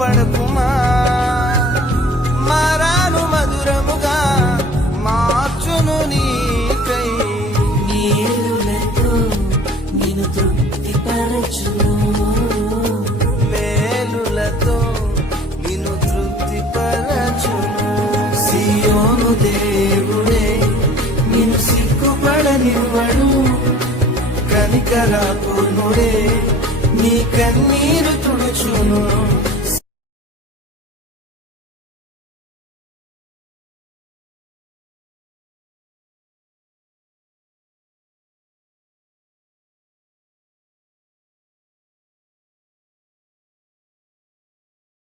పడుకుమా, మారాను మధురముగా మార్చును నీకై. మేలులతో నిన్ను తృప్తిపరచును, మేలులతో నిన్ను తృప్తిపరచును. సియోను దేవుడే నిన్ను సిగ్గుపడనివ్వడు, కనికరాపూర్ణుడే నీ కన్నీరు తుడుచును.